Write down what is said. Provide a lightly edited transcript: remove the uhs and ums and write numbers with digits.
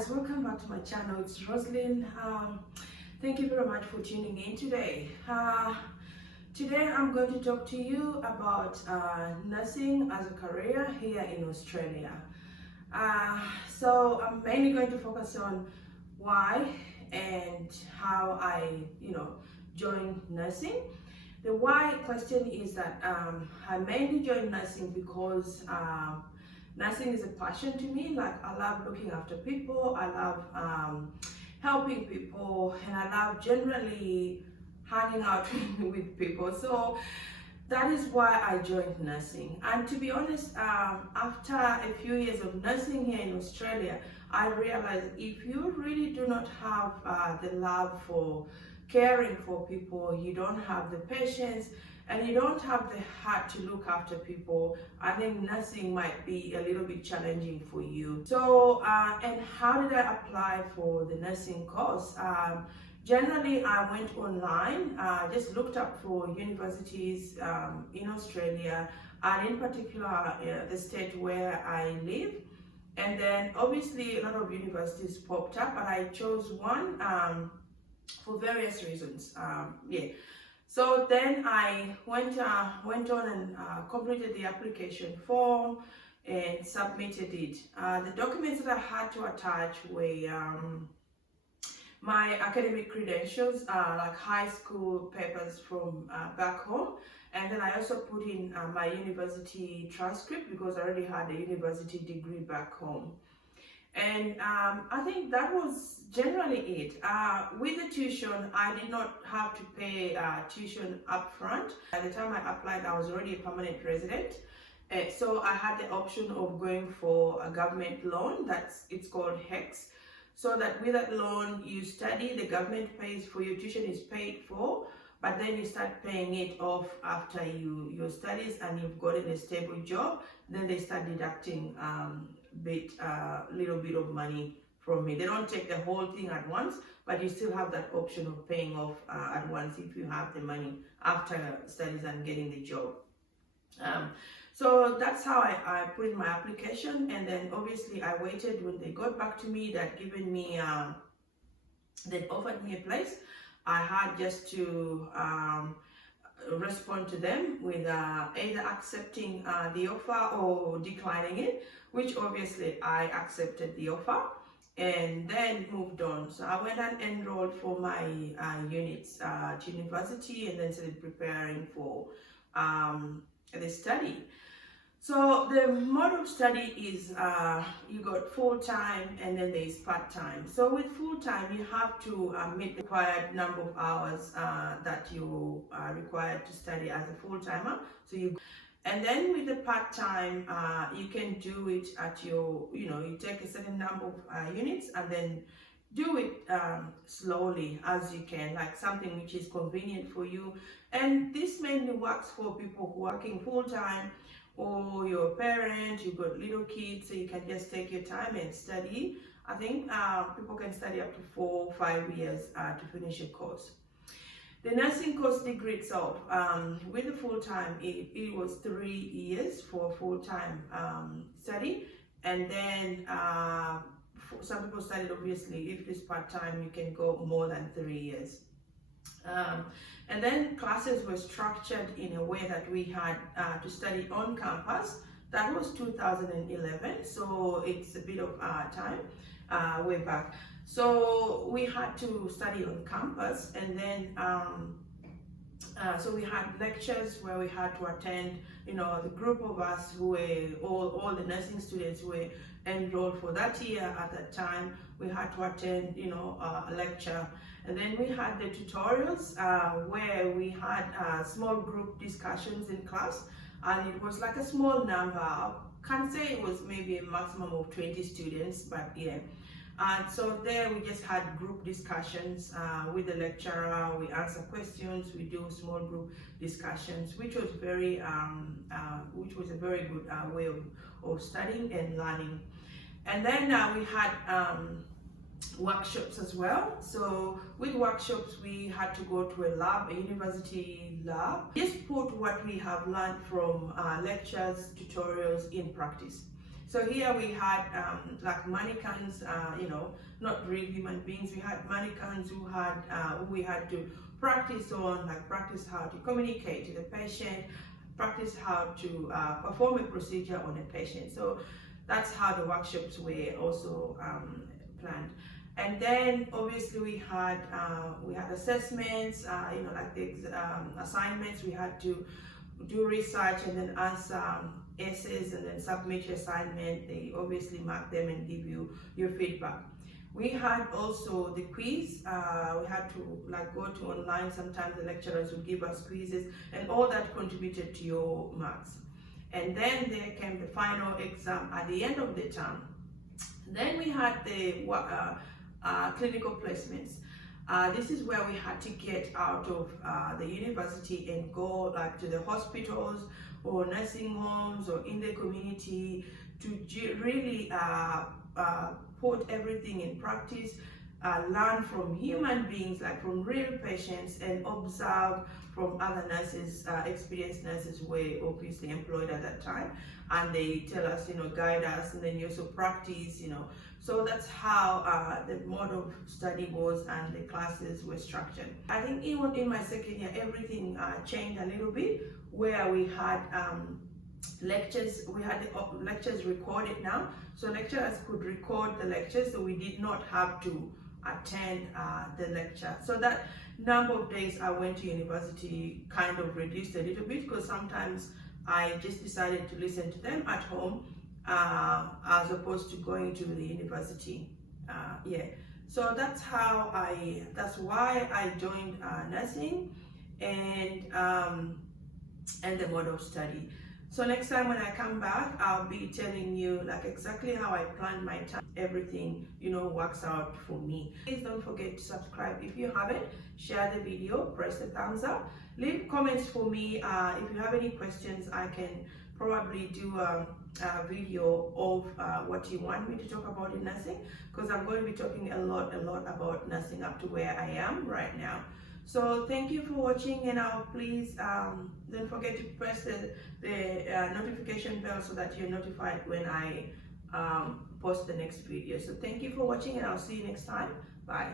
guys, welcome back to my channel. It's Roslyn. Thank you very much for tuning in today. Today I'm going to talk to you about nursing as a career here in Australia. So I'm mainly going to focus on why and how I joined nursing. The why question is that I mainly joined nursing because nursing is a passion to me. Like, I love looking after people, I love helping people, and I love generally hanging out with people. So that is why I joined nursing. And to be honest, after a few years of nursing here in Australia, I realized if you really do not have the love for caring for people, you don't have the patience, and you don't have the heart to look after people, I think nursing might be a little bit challenging for you. So, and how did I apply for the nursing course? Generally, I went online, just looked up for universities in Australia, and in particular the state where I live. And then obviously a lot of universities popped up, but I chose one for various reasons. So then I went on and completed the application form and submitted it. The documents that I had to attach were my academic credentials, like high school papers from back home, and then I also put in my university transcript because I already had a university degree back home. And I think that was generally it. With the tuition, I did not have to pay tuition up front. At the time I applied, I was already a permanent resident. So I had the option of going for a government loan. It's called HECS. So that with that loan, you study, the government pays for your tuition, is paid for, but then you start paying it off after your studies and you've gotten a stable job. Then they start deducting little bit of money from me. They don't take the whole thing at once, but you still have that option of paying off at once if you have the money after studies and getting the job. So that's how I put in my application, and then obviously I waited. When they got back to me, that given me they offered me a place, I had just to respond to them with either accepting the offer or declining it, which obviously I accepted the offer and then moved on. So I went and enrolled for my units to university, and then started preparing for the study. So the mode of study is you got full-time and then there is part-time. So with full-time, you have to meet the required number of hours that you are required to study as a full-timer. And then with the part-time, you can do it at your, you take a certain number of units and then do it slowly as you can, like something which is convenient for you. And this mainly works for people who are working full-time, or you're a parent, you've got little kids, so you can just take your time and study. I think people can study up to 4 or 5 years to finish a course. The nursing course degree itself, with the full-time, it was 3 years for full-time study, and then some people studied, obviously, if it's part-time, you can go more than 3 years. And then classes were structured in a way that we had to study on campus. That was 2011, so it's a bit of time way back. So we had to study on campus, and then so we had lectures where we had to attend. The group of us who were all the nursing students who were enrolled for that year at that time, we had to attend a lecture. And then we had the tutorials where we had small group discussions in class, and it was like a small number. I can't say it was maybe a maximum of 20 students, but yeah. And so there we just had group discussions with the lecturer. We answer questions, we do small group discussions, which was a very good way of studying and learning. And then we had workshops as well. So with workshops, we had to go to a lab, a university lab, just put what we have learned from lectures, tutorials in practice. So here we had like mannequins, not real human beings. We had mannequins who we had to practice on, like practice how to communicate to the patient, practice how to perform a procedure on a patient. So that's how the workshops were also planned. And then obviously we had assessments, like the assignments. We had to do research and then answer essays and then submit your assignment. They obviously mark them and give you your feedback. We had also the quiz. We had to like go to online. Sometimes the lecturers would give us quizzes, and all that contributed to your marks. And then there came the final exam at the end of the term. Then we had the clinical placements. This is where we had to get out of the university and go like to the hospitals or nursing homes or in the community to really put everything in practice, learn from human beings, like from real patients, and observe from other nurses, experienced nurses who were obviously employed at that time, and they tell us, guide us, and then you also practice, So that's how the mode of study was and the classes were structured. I think even in my second year, everything changed a little bit, where we had lectures. We had the lectures recorded now, so lecturers could record the lectures, so we did not have to attend the lecture. So that number of days I went to university kind of reduced a little bit, because sometimes I just decided to listen to them at home as opposed to going to the university. So that's why I joined nursing and the mode of study. So next time when I come back, I'll be telling you like exactly how I planned my time. Everything, works out for me. Please don't forget to subscribe if you haven't. Share the video, press the thumbs up, leave comments for me. If you have any questions, I can probably do a video of what you want me to talk about in nursing, because I'm going to be talking a lot about nursing up to where I am right now. So thank you for watching, and now please don't forget to press the notification bell so that you're notified when I post the next video. So thank you for watching, and I'll see you next time. Bye.